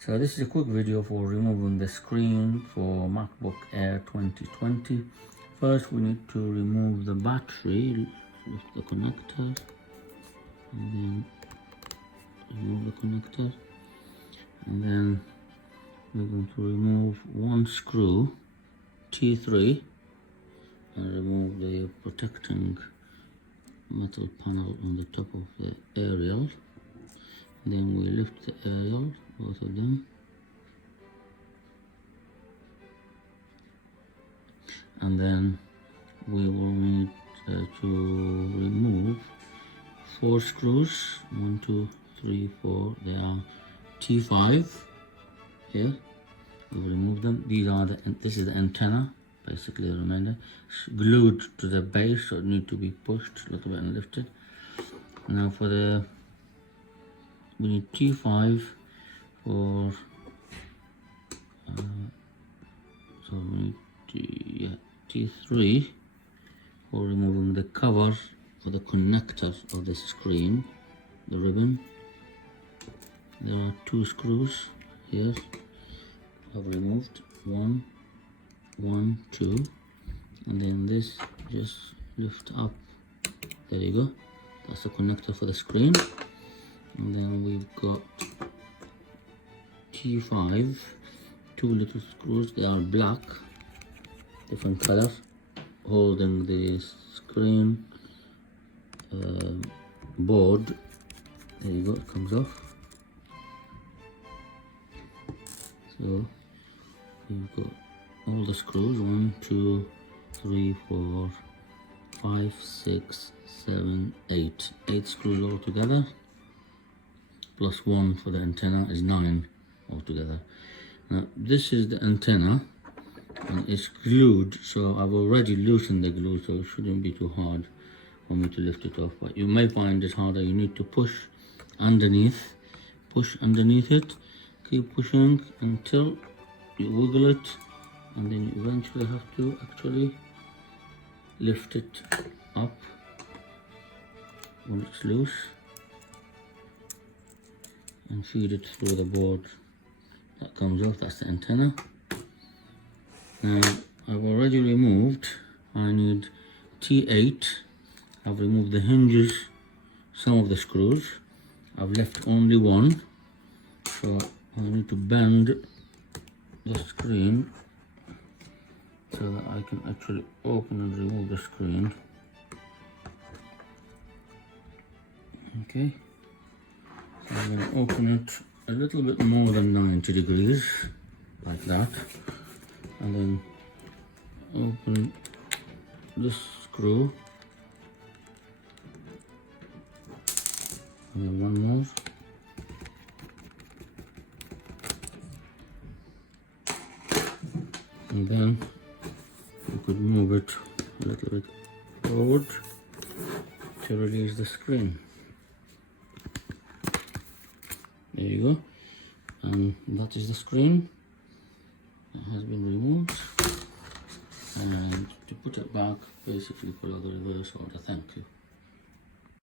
So this is a quick video for removing the screen for MacBook Air 2020. First we need to remove the battery with the connector, and then remove the connector, and then we're going to remove one screw T3 and remove the protecting metal panel on the top of the aerial. Then we lift the aerial, both of them, and then we will need to remove 4 screws. 1, 2, 3, 4. They are T5 here. We'll remove them. This is the antenna, basically the remainder. It's glued to the base, so it needs to be pushed a little bit and lifted. Now we need T5 for so we need T3 for removing the cover for the connector of the screen, the ribbon. There are 2 screws here. I've removed 1, 2, and then this just lift up. There you go. That's the connector for the screen. And then we've got T5, 2 little screws. They are black, different color, holding the screen board. There you go, it comes off. So we've got all the screws, 1, 2, 3, 4, 5, 6, 7, 8. 8 screws all together, plus 1 for the antenna is 9 altogether. Now this is the antenna and it's glued, so I've already loosened the glue, so it shouldn't be too hard for me to lift it off. But you may find it harder. You need to push underneath it. Keep pushing until you wiggle it, and then you eventually have to actually lift it up when it's loose and feed it through the board. That comes off. That's the antenna. Now I've already removed, I need T8. I've removed the hinges, some of the screws. I've left only 1, so I need to bend the screen so that I can actually open and remove the screen. Okay, so I'm going to open it a little bit more than 90 degrees, like that, and then open this screw, and then one more. And then you could move it a little bit forward to release the screen. There you go. And that is the screen. It has been removed. And to put it back, basically follow the reverse order. Thank you.